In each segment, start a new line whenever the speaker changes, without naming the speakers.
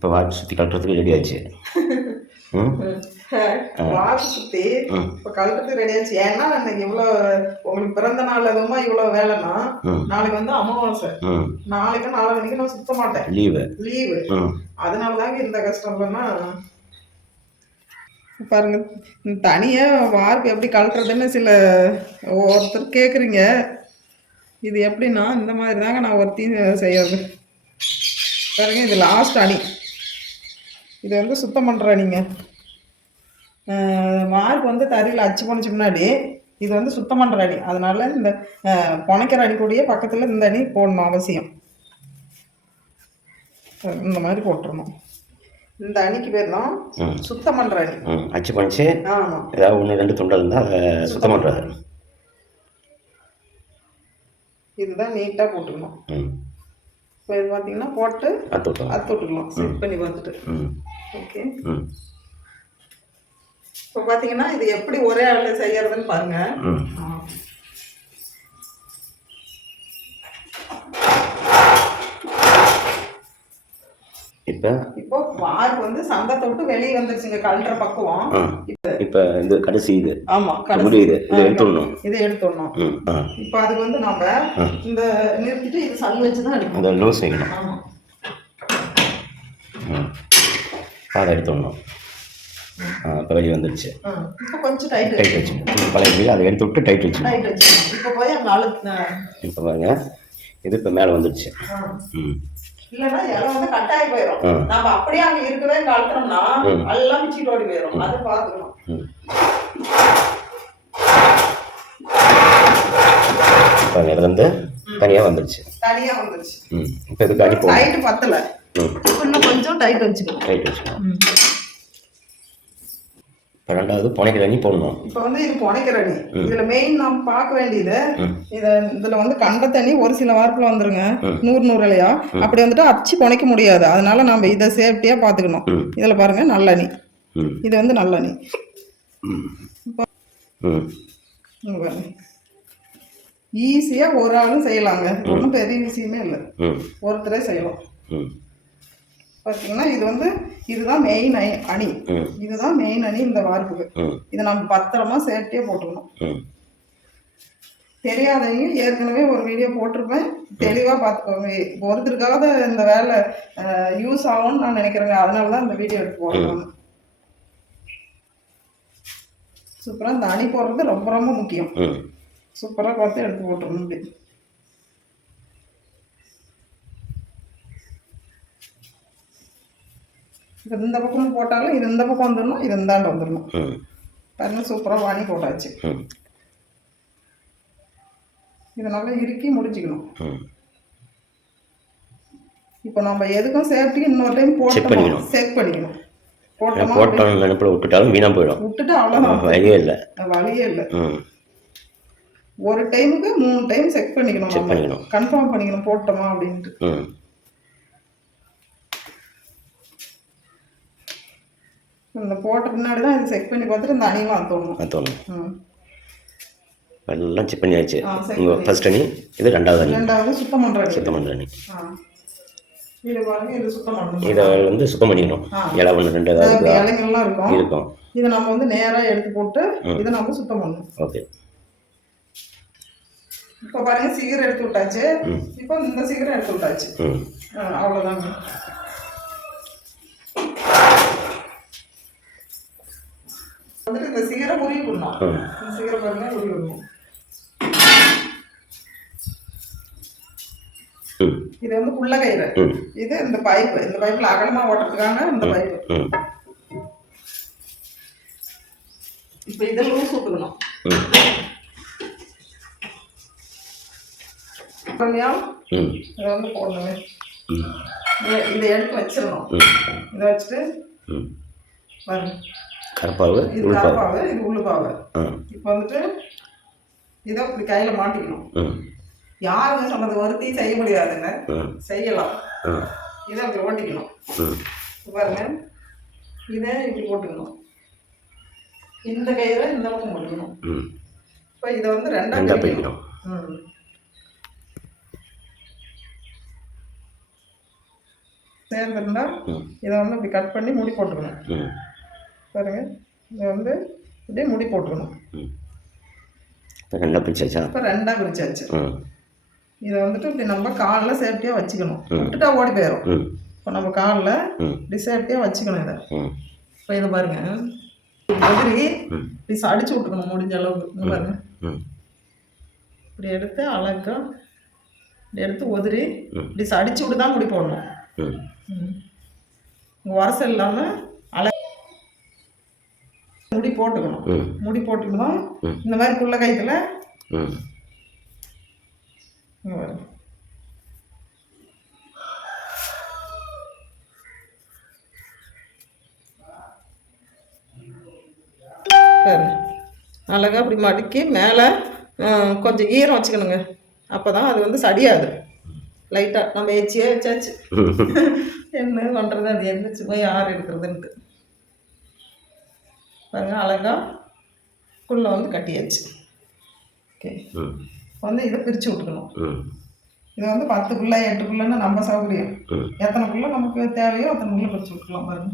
இப்போ வாட்ச் சுற்றி கட்டுறதுக்கு ரெடி ஆச்சு
வாக்கு
ம்.
இப்ப கழுத்துக்கு ரெடி ஆச்சு ஏன்னா இன்னைக்கு இவ்வளவு உங்களுக்கு பிறந்த நாள் அதுவுமா இவ்வளவு வேலைன்னா நாளைக்கு வந்து அமாவாசை நாளைக்கு நாளை மணிக்கு நான் சுத்த மாட்டேன்
லீவு
லீவு
ம்
அதனாலதாங்க இந்த கஷ்டம் இல்லைன்னா பாருங்க தனியா வார்ப்பு எப்படி கழட்டுறதுன்னு சில ஒருத்தர் கேக்குறீங்க இது எப்படின்னா இந்த மாதிரி தாங்க நான் ஒருத்தையும் செய்யறது பாருங்க இது லாஸ்ட் அணி இது வந்து சுத்தம் பண்ணுற அணிங்க மார்க் வந்து தறியில் அச்சு போனச்சு முன்னாடி இது வந்து சுத்தம் பண்ணுற அணி அதனால இந்த புனைக்கிற அணி கூடயே பக்கத்தில் இந்த அணி போடணும் அவசியம். இந்த மாதிரி போட்டுறணும். இந்த அணிக்கு பேர் தான் சுத்தம் பண்ணுற அணி.
அச்சு பண்ணிச்சு
ஆமாம்
ஏதாவது ஒன்று ரெண்டு துண்டல் இருந்தால் அதை சுத்தம் பண்ணுறது
இதுதான் நீட்டாக போட்டுக்கணும். இப்போ இது பார்த்தீங்கன்னா போட்டு
அத்து
அத்து விட்டுக்கலாம். செட் பண்ணி பார்த்துட்டு. ஓகே. இப்போ பார்த்தீங்கன்னா இது எப்படி ஒரே ஆளில் செய்யறதுன்னு பாருங்க.
இப்போ?
இப்போ வார்ப்பு வந்து சந்தத்தை விட்டு வெளியே வந்துருச்சுங்க கழட்டுற பக்குவம்.
இப்போ இது கடைசி இது.
ஆமா
முடியுது இதை. எடுத்துடணும்.
இதை எடுத்துடணும்.
ம் ஆ.
இப்போ அதுக்கு வந்து நம்ம இந்த நிறுத்திட்டு இது சல் வச்சு தான் அடிக்கணும்
அந்த லூஸ் வைக்கணும்
ஆமா.
ம் அதை எடுத்துடணும். இப்போ வெளியே வந்துடுச்சு
ஆ. இப்போ கொஞ்சம் டைட்
டைட் வச்சுக்கணும். பழைய போய் அதை எடுத்து விட்டு டைட் வச்சுக்கணும்.
டைட் வச்சுக்கணும். இப்போ போய் அங்கே அழுத்து
இப்போ பாருங்க. இது இப்போ மேலே வந்துடுச்சு
ஆ.
ம்.
இல்லைன்னா இலை வந்து கட்டாயி போயிடும்
ஆ.
நம்ம அப்படியே அங்க இருக்கவே கலத்துறோம்னா. எல்லாம் மிச்சிட்டு ஓடி போயிடும் அதை பார்த்துக்கணும்
ம். இப்போ இது வந்து தனியாக வந்துடுச்சு
தனியா வந்துருச்சு.
ம். இப்போ இதுக்கு அடி
டைட் பத்தல. இப்போ இன்னும் கொஞ்சம் டைட் வச்சுக்கணும்.
டைட் வச்சுக்கணும். ரெண்டாவது புனைக்கிற அணி போடணும்.
இப்போ வந்து இது புனைக்கிற அணி. இதுல மெயின் நாம் பார்க்க வேண்டியது இத இதுல வந்து கண்ட தண்ணி ஒரு சில வாரத்துல வந்துருங்க. நூறு நூறு இலையா அப்படி வந்துட்டு அச்சு புனைக்க முடியாது. அதனால நம்ம இதை சேஃப்டியா பாத்துக்கணும் இதுல பாருங்க நல்லணி இது வந்து நல்லணி ஈஸியா ஒரு ஆளும் செய்யலாங்க. ஒன்றும் பெரிய விஷயமே இல்லை. ஒருத்தரே செய்யலாம். பார்த்தீங்கன்னா இது வந்து இதுதான் மெயின் அணி. இதுதான் மெயின் அணி இந்த வார்ப்புக்கு
ம்.
இதை நம்ம பத்திரமா சேஃப்டியாக போட்டுக்கணும். தெரியாதவங்க ஏற்கனவே ஒரு வீடியோ போட்டிருப்பேன். தெளிவாக பார்த்துக்கோங்க ஒருத்தருக்காவது இந்த வேலை யூஸ் ஆகும்னு நான் நினைக்கிறேங்க. அதனால தான் இந்த வீடியோ எடுத்து போடுறேன் சூப்பராக இந்த அணி போடுறது ரொம்ப ரொம்ப முக்கியம். சூப்பராக பார்த்து எடுத்து போட்டுருணும் இப்படி இது இந்த பக்கம் போட்டாலும் இது இந்த பக்கம் வந்துடணும் இது இந்தாண்டு வந்துடணும்.
ம்
பாருங்க சூப்பராக வாங்கி போட்டாச்சு. இதை நல்லா இறுக்கி முடிச்சுக்கணும். இப்போ நம்ம எதுக்கும் சேஃப்டிக்கு இன்னொரு டைம் போட்டோம்?
பண்ணிக்கணும்.
செக் பண்ணிக்கணும். போட்டோமா?
நினைப்பில் விட்டுட்டாலும் வீணாக போயிடும்.
விட்டுட்டு அவ்வளோதான்
வழியே இல்லை.
வழியே இல்லை. ஒரு டைமுக்கு மூணு டைம் செக் பண்ணிக்கணும்
செக்
நம்ம.
பண்ணிக்கணும்.
கன்ஃபார்ம் பண்ணிக்கணும் போட்டோமா அப்படின்ட்டு. இந்த போட்ட பின்னாடி தான் இது செக் பண்ணி பார்த்துட்டு இந்த அணிலாம் தோணும்.
தோணும். எல்லாம் செக் பண்ணியாச்சு. உங்கள் ஃபர்ஸ்ட் அணி இது ரெண்டாவது அணி.
ரெண்டாவது சுத்தம் பண்ணுற
சுத்தம் பண்ணுற அணி.
இது
வந்து சுத்தம் பண்ணிக்கணும்
ஆ.
இலை ஒன்று ரெண்டு ஏதாவது?
இலைங்கள்லாம் இருக்கும்.
இருக்கும்.
இதை நம்ம வந்து நேரா எடுத்து போட்டு. இதை நம்ம சுத்தம் பண்ணணும்.
ஓகே.
இப்போ பாருங்க சிகர் எடுத்து விட்டாச்சு இப்போ இந்த சிகரம் எடுத்து விட்டாச்சு.
ம்.
உருவி விடணும்
ம்
இந்த சிகரம் பாருங்க உருவி விடணும்
ம்.
இது வந்து புள்ள கயிறு. இது இந்த பைப்பு. இந்த பைப்பில் அகலமா ஓட்டுறதுக்காக இந்த பைப்பு. இப்போ இதை லூஸ் விட்டுக்கணும் இதை வந்து போடணுமே. இதை எடுத்து வச்சிடணும். இதை வச்சுட்டு
ம்.
பாருங்க
கருப்பாவு
இது கரப்பாவு இது
ஆ.
இப்போ வந்துட்டு இதை இப்படி கையில் மாட்டிக்கணும். யாருங்க சொன்னது ஒருத்தி செய்ய முடியாதுங்க. செய்யலாம். இதை அப்படி ஓட்டிக்கணும். பாருங்க. இதை இப்படி போட்டுக்கணும். இந்த கயிறை இந்த பக்கம் போட்டுக்கணும். இப்போ இதை வந்து ரெண்டா
ரெண்டா
பிரிக்கணும். ம். சேர்ந்துருந்தா இதை வந்து இப்படி கட் பண்ணி முடி போட்டுக்கணும்.
ம்
பாருங்க. இதை வந்து இப்படியே முடி போட்டுக்கணும்.
இப்போ ரெண்டாக பிரிச்சாச்சா?
இப்போ ரெண்டாக பிரிச்சாச்சு. இதை வந்துட்டு இப்படி நம்ம காலில் சேஃப்டியாக வச்சுக்கணும். விட்டுட்டா ஓடி போயிடும் இப்போ நம்ம காலில் இப்படி சேஃப்டியாக வச்சுக்கணும் இதை. இப்போ இதை பாருங்க. மாதிரி இப்படி அடிச்சு விட்டுக்கணும் முடிஞ்ச அளவுக்கு. பாருங்க. இப்படி எடுத்து அழகா இப்படி எடுத்து உதிரி. இப்படி அடிச்சு விட்டு தான் முடி போடணும்.
ம்.
இங்கே வரசல் இல்லாமல் முடி போட்டுக்கணும். முடி போட்டுக்கணும். இந்த மாதிரி குள்ள கைத்தில்
ம்.
இங்க பாருங்க. பாருங்க. அழகா அப்படி மடக்கி மேலே கொஞ்சம் ஈரம் வச்சுக்கணுங்க. அப்போ தான் அது வந்து சடியாது. லைட்டாக நம்ம எச்சியே வச்சாச்சு. என்ன பண்ணுறது அது எந்திரிச்சு போய் யார் எடுக்கிறதுன்ட்டு. பாருங்க அழகா குள்ள வந்து கட்டியாச்சு. ஓகே வந்து இதை பிரித்து விட்டுக்கணும். இது வந்து பத்துக்குள்ள எட்டுக்குள்ளன்னு நம்ம சௌகரியம்.
ம்.
எத்தனைக்குள்ள நமக்கு தேவையோ அத்தனைக்குள்ள பிரித்து விட்டுக்கலாம் பாருங்க.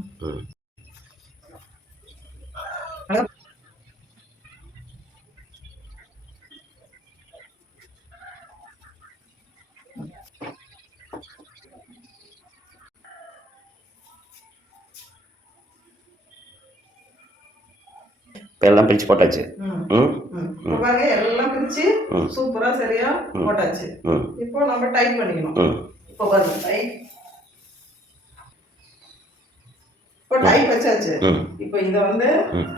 எல்லாம் பிரித்து போட்டாச்சு.
ம். எல்லாம் பிரிச்சு
ம்.
சூப்பரா சரியா போட்டாச்சு. இப்போ நம்ம டைட் பண்ணிக்கணும். இப்போ பாருங்க டைட் இப்போ டைட் வச்சாச்சு. இப்போ இதை வந்து.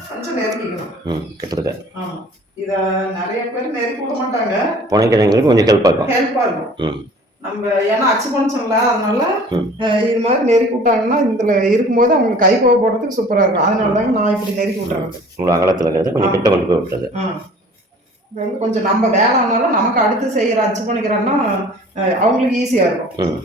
கொஞ்சம் நெருக்கிக்கணும்.
ம் கிட்டத்தட்ட
ஆமாம் இதை நிறைய பேர் நெருக்கி விட மாட்டாங்க.
புனைக்கிறவங்களுக்கு கொஞ்சம் ஹெல்ப் ஆகும்.
ஹெல்ப்பாக இருக்கும்
ம்.
நம்ம ஏன்னா அச்சு பணிச்சோம்ல அதனால
ம்.
அஹ், இது மாதிரி நெருக்கி விட்டாங்கன்னா இதுல இருக்கும்போது அவங்களுக்கு கை போக போடுறதுக்கு சூப்பரா இருக்கும். அதனால தாங்க நான் இப்படி நெருக்கி விட்டுறது.
உங்களை அகலத்தில் இருக்கிறது கொஞ்சம் கிட்ட கொண்டு போய் விட்டுறது
கொஞ்சம் நம்ம வேலை ஆனாலும் நமக்கு அடுத்து செய்யற அச்சு பண்ணிக்கிறோன்னா அஹ், அவங்களுக்கு ஈஸியா இருக்கும்.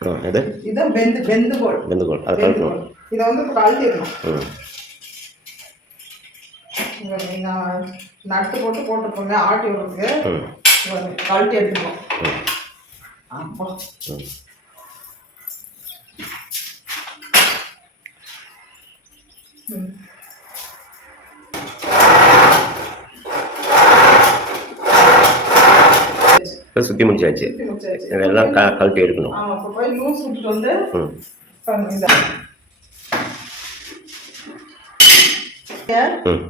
இது
இதை வெந்து போல்
வெந்துகோல் அதை கலக்கணும்
இதை வந்து இப்போ கழட்டிடணும்
ம்
இங்க நீங்க நட்டு போட்டு போட்டுப்போங்க ஆட்டி விடுறதுக்கு கழட்டி எடுத்துக்கணும்
ம்
அப்பா
ம்
ம்.
இப்போ சுற்றி முடிச்சாச்சு.
சுத்தி முடிச்சாச்சு.
இதெல்லாம் க கழட்டி எடுக்கணும்.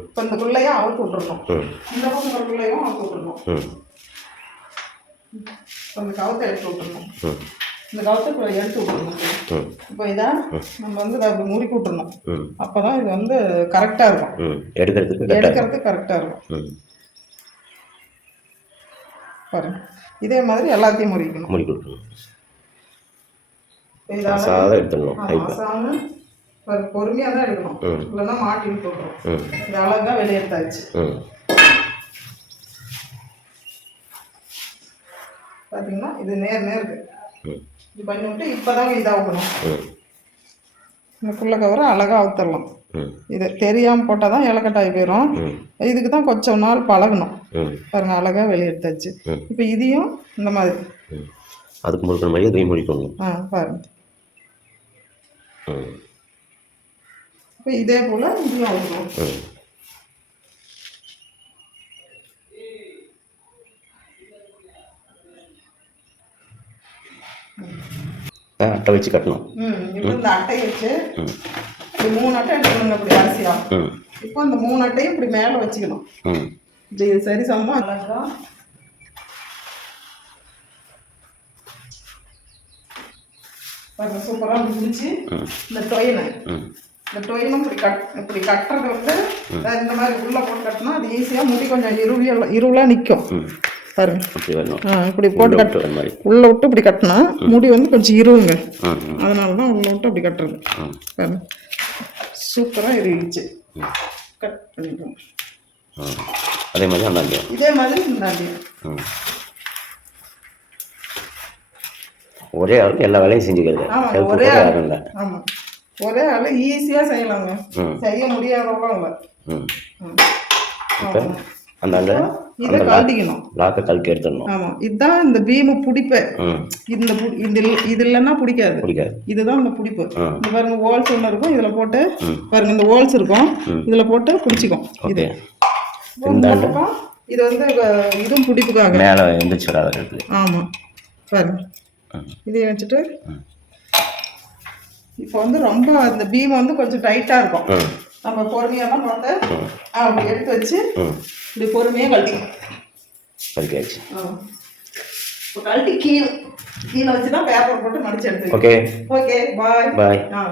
இப்போ இந்த குள்ளையும் அவுத்து விட்டுறணும்
ம்.
இந்த பக்கம் குள்ளையும் அவுத்து விட்டுறணும்
ம்.
இப்போ இந்த கவுத்தை எடுத்து விட்டுறணும்
ம்.
இந்த கவுத்தை எடுத்து விட்டுறணும்
ம்.
இப்போ இதை நம்ம வந்து அப்படி முறுக்கி விட்டுறணும்.
ம்.
அப்போ தான் இது வந்து கரெக்டாக இருக்கும்.
எடுக்கிறதுக்கு கரெக்டாக
எடுக்கிறதுக்கு கரெக்டாக இருக்கும். பாருங்க. இதே மாதிரி எல்லாத்தையும் முறிக்கணும்
முடி கொடுக்கணும். சாதம் எடுத்துடணும்
மசாலு பொறுமையாக தான் எடுக்கணும். இல்லைன்னா மாட்டி விட்டுறோம்
ம்.
இது அழகாக வெளியெடுத்தாச்சு பார்த்தீங்கன்னா இது நேர் நேருக்கு இது பண்ணி விட்டு இப்போ தாங்க இதாகணும் இந்த குள்ள கவரை அழகாக அவுத்தரலாம் இது தெரியாமல் போட்டால் தான் இலக்கட்டாகி போயிடும் இதுக்கு தான் கொஞ்சம் நாள் பழகணும். பாருங்க அழகாக வெளியெடுத்தாச்சு. இப்போ இதையும் இந்த மாதிரி.
அதுக்கு முறுக்கிற மாதிரி இதையும் முடிக்கணும்
ஆ பாருங்க. இப்போ இதே போல் இதையும் அவுக்கணும்
ம். ஆ, அட்டை வச்சு கட்டணும்.
ம் இப்போ இந்த அட்டையை வச்சு இப்படி மூணு அட்டை எடுத்துக்கணுங்க இப்படி அரிசியா?
ம்.
இப்போ அந்த மூணு அட்டையும் இப்படி மேலே வச்சுக்கணும்.
ம்.
இது சரி சமமா அழகா. பாருங்க சூப்பராக முடிச்சு
ம்
இந்த டொயினை இந்த டொயினும் இப்படி கட் இப்படி கட்டுறது வந்து இந்த மாதிரி உள்ளே போட்டு கட்டினா அது ஈஸியாக முடி கொஞ்சம் இருவியல் இருவலாக நிற்கும் பாருங்க. ஆ இப்படி போட்டு கட் உள்ளே விட்டு இப்படி கட்டினா முடி வந்து கொஞ்சம் இருவுங்க. அதனால தான் உள்ளே விட்டு அப்படி கட்டுறது. பாருங்க. சூப்பராக இருந்துச்சு. கட் பண்ணிக்கலாம்
ம் அதே மாதிரி அந்தாண்டியும்
இதே மாதிரி
ஒரே ஆளுக்கு எல்லா வேலையும் செஞ்சுக்கிறது. ஹெல்ப்
ஒரே ஆள்.
இல்லை.
ஆமாம் ஒரே ஆள் ஈஸியாக செய்யலாங்க.
ம்.
செய்ய முடியாதவங்க
ம். இப்போ
இதை கழட்டிக்கணும்.
லாக்கை கழட்டி எடுத்துடணும்.
ஆமாம் இதுதான் இந்த பீமு பிடிப்பை. இந்த இது இது இல்லைன்னா பிடிக்காது.
பிடிக்காது.
இதுதான் இந்த பிடிப்பு. இந்த பாருங்க ஹோல்ஸ் ஒன்று இருக்கும். இதில் போட்டு. பாருங்க இந்த ஹோல்ஸ் இருக்கும். இதில் போட்டு பிடிச்சிக்கும்.
ஓகே.
இந்த இது வந்து இதுவும் பிடிப்புக்காக.
மேலே எந்திரிச்சு வராத
ஆமாம் பாருங்க. இதையும் வச்சுட்டு. இப்போ வந்து ரொம்ப இந்த பீம் வந்து கொஞ்சம் டைட்டாக இருக்கும். நம்ம பொறுமையெல்லாம் பார்த்து அப்படி எடுத்து வச்சு இப்படி பொறுமையாக கழட்டிக்கணும்.
பறிக்காச்சு
இப்போ கழட்டி கீழே கீழே வச்சு தான் பேப்பர் போட்டு மடிச்சு எடுத்து
ஓகே.
ஓகே பாய்
பாய்
ஆ.